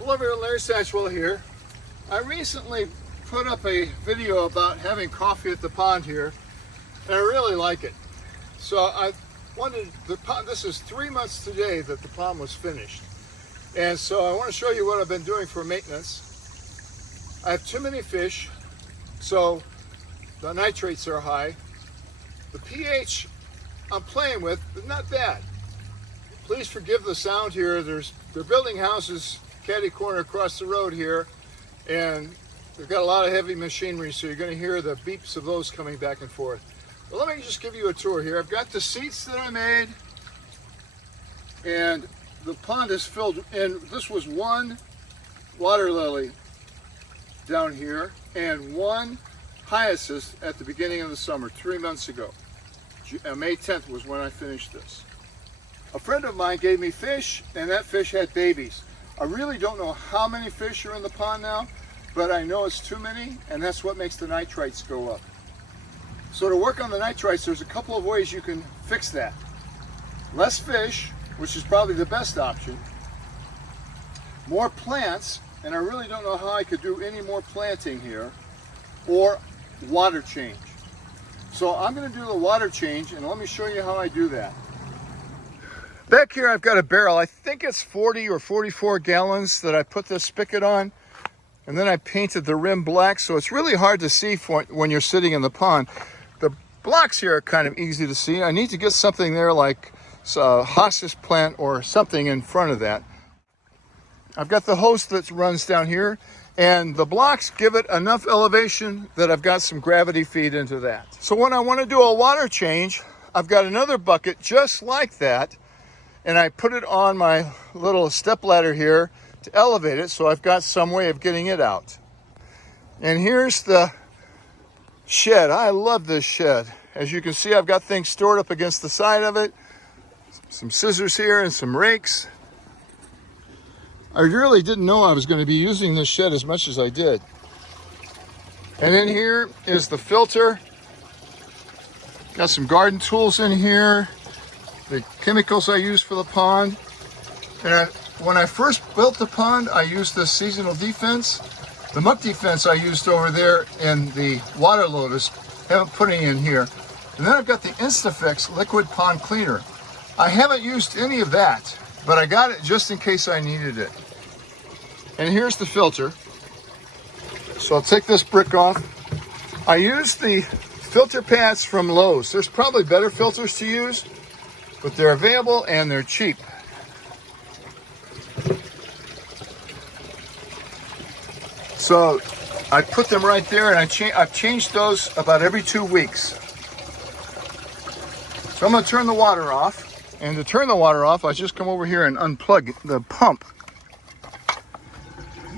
Hello everyone, Larry Satchwell here. I recently put up a video about having coffee at the pond here, and I really like it. So I wanted the pond, this is 3 months today that the pond was finished. And so I want to show you what I've been doing for maintenance. I have too many fish, so the nitrates are high. The pH I'm playing with is not bad. Please forgive the sound here. They're building houses catty corner across the road here, and they've got a lot of heavy machinery, so you're going to hear the beeps of those coming back and forth. Well, let me just give you a tour here. I've got the seats that I made, and the pond is filled in. This was one water lily down here and one hyacinth at the beginning of the summer 3 months ago. May 10th was when I finished this. A friend of mine gave me fish, and that fish had babies. I really don't know how many fish are in the pond now, but I know it's too many, and that's what makes the nitrites go up. So to work on the nitrites, there's a couple of ways you can fix that. Less fish, which is probably the best option. More plants, and I really don't know how I could do any more planting here, or water change. So I'm going to do the water change, and let me show you how I do that. Back here I've got a barrel. I think it's 40 or 44 gallons that I put this spigot on, and then I painted the rim black, so it's really hard to see when you're sitting in the pond. The blocks here are kind of easy to see. I need to get something there like a hostas plant or something in front of that. I've got the hose that runs down here, and the blocks give it enough elevation that I've got some gravity feed into that. So when I want to do a water change, I've got another bucket just like that, and I put it on my little step ladder here to elevate it, so I've got some way of getting it out. And here's the shed. I love this shed. As you can see, I've got things stored up against the side of it. Some scissors here and some rakes. I really didn't know I was going to be using this shed as much as I did. And in here is the filter. Got some garden tools in here. The chemicals I use for the pond. And when I first built the pond, I used the seasonal defense. The muck defense I used over there in the water lotus, haven't put any in here. And then I've got the Instafix liquid pond cleaner. I haven't used any of that, but I got it just in case I needed it. And here's the filter. So I'll take this brick off. I use the filter pads from Lowe's. There's probably better filters to use, but they're available and they're cheap. So I put them right there, and I've changed those about every 2 weeks. So I'm going to turn the water off. And to turn the water off, I just come over here and unplug the pump.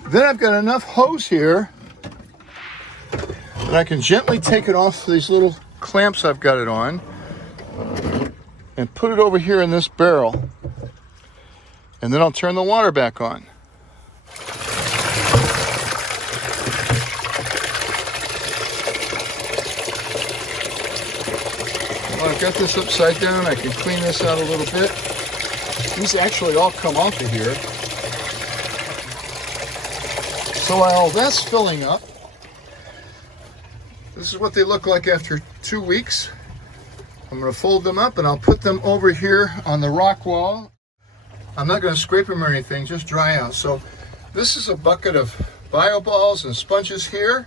Then I've got enough hose here that I can gently take it off these little clamps I've got it on and put it over here in this barrel. And then I'll turn the water back on. Well, I've got this upside down. I can clean this out a little bit. These actually all come off of here. So while that's filling up, this is what they look like after 2 weeks. I'm going to fold them up and I'll put them over here on the rock wall. I'm not going to scrape them or anything, just dry out. So this is a bucket of bio balls and sponges here.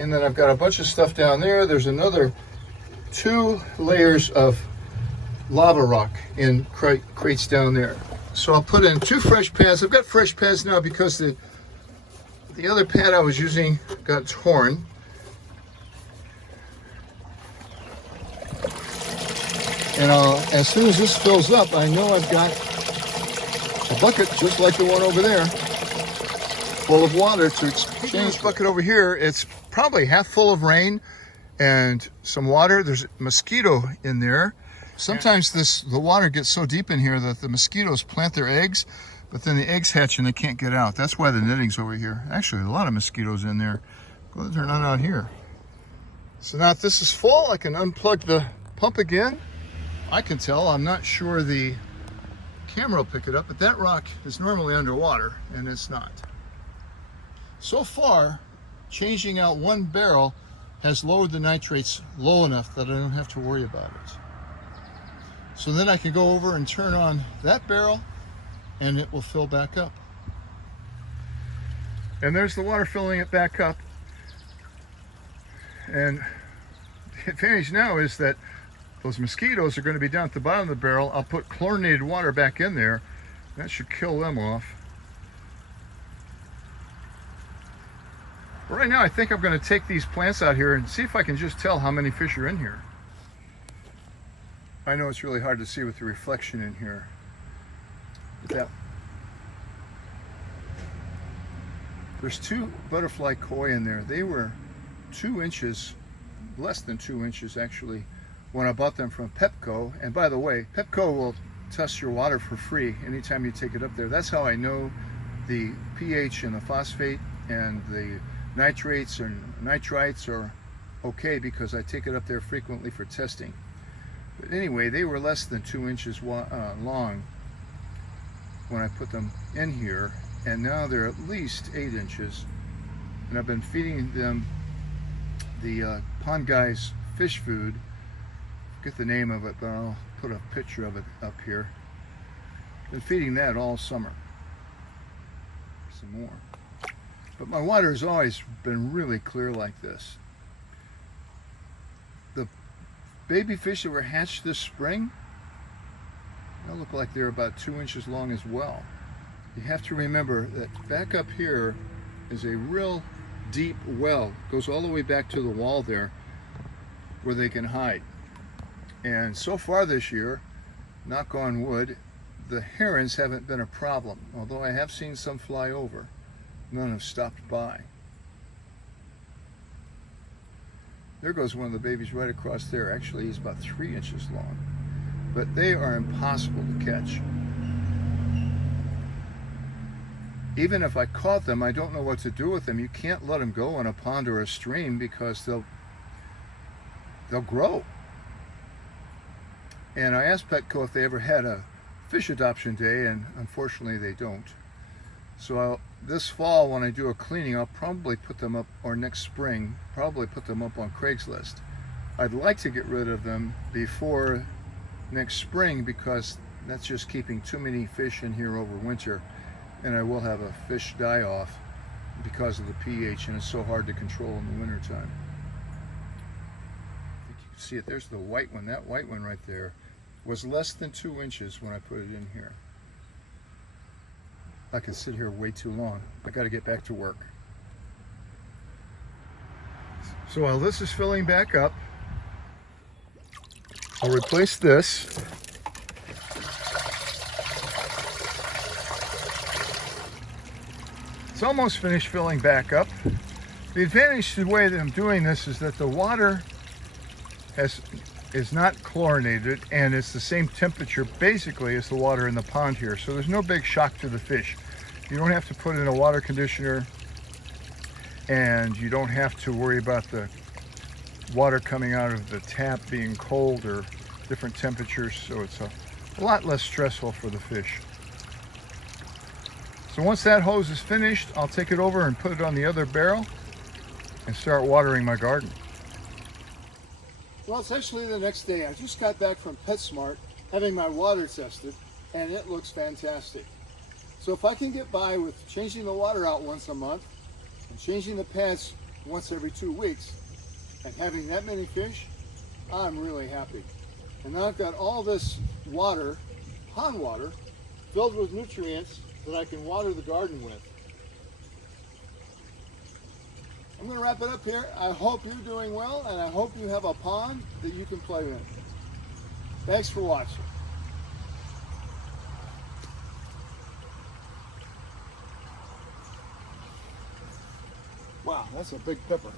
And then I've got a bunch of stuff down there. There's another 2 layers of lava rock in crates down there. So I'll put in 2 fresh pads. I've got fresh pads now because the other pad I was using got torn. And as soon as this fills up, I know I've got a bucket just like the one over there full of water to exchange. This bucket over here, it's probably half full of rain and some water. There's a mosquito in there. Sometimes the water gets so deep in here that the mosquitoes plant their eggs, but then the eggs hatch and they can't get out. That's why the netting's over here. Actually, a lot of mosquitoes in there. Glad they're not out here. So now if this is full, I can unplug the pump again. I can tell, I'm not sure the camera will pick it up, but that rock is normally underwater, and it's not. So far, changing out one barrel has lowered the nitrates low enough that I don't have to worry about it. So then I can go over and turn on that barrel, and it will fill back up. And there's the water filling it back up. And the advantage now is that those mosquitoes are going to be down at the bottom of the barrel. I'll put chlorinated water back in there. That should kill them off. But right now I think I'm going to take these plants out here and see if I can just tell how many fish are in here. I know it's really hard to see with the reflection in here. There's 2 butterfly koi in there. They were 2 inches, less than 2 inches actually, when I bought them from Pepco. And by the way, Pepco will test your water for free anytime you take it up there. That's how I know the pH and the phosphate and the nitrates and nitrites are okay, because I take it up there frequently for testing. But anyway, they were less than 2 inches long when I put them in here, and now they're at least 8 inches. And I've been feeding them the Pond Guy's fish food. Forget the name of it, but I'll put a picture of it up here. Been feeding that all summer. Some more. But my water has always been really clear like this. The baby fish that were hatched this spring, they look like they're about 2 inches long as well. You have to remember that back up here is a real deep well. It goes all the way back to the wall there where they can hide. And so far this year, knock on wood, the herons haven't been a problem, although I have seen some fly over. None have stopped by. There goes one of the babies right across there. Actually, he's about 3 inches long. But they are impossible to catch. Even if I caught them, I don't know what to do with them. You can't let them go in a pond or a stream because they'll grow. And I asked Petco if they ever had a fish adoption day, and unfortunately they don't. So this fall, when I do a cleaning, I'll probably put them up, or next spring, probably put them up on Craigslist. I'd like to get rid of them before next spring, because that's just keeping too many fish in here over winter, and I will have a fish die-off because of the pH, and it's so hard to control in the wintertime. I think you can see it. There's the white one. That white one right there was less than 2 inches when I put it in here. I could sit here way too long. I got to get back to work. So while this is filling back up, I'll replace this. It's almost finished filling back up. The advantage to the way that I'm doing this is that the water is not chlorinated, and it's the same temperature basically as the water in the pond here, so there's no big shock to the fish. You don't have to put in a water conditioner, and you don't have to worry about the water coming out of the tap being cold or different temperatures, so it's a lot less stressful for the fish. So once that hose is finished, I'll take it over and put it on the other barrel and start watering my garden. Well, it's actually the next day. I just got back from PetSmart having my water tested, and it looks fantastic. So if I can get by with changing the water out once a month and changing the pads once every 2 weeks and having that many fish, I'm really happy. And now I've got all this water, pond water, filled with nutrients that I can water the garden with. I'm going to wrap it up here. I hope you're doing well, and I hope you have a pond that you can play in. Thanks for watching. Wow, that's a big pepper.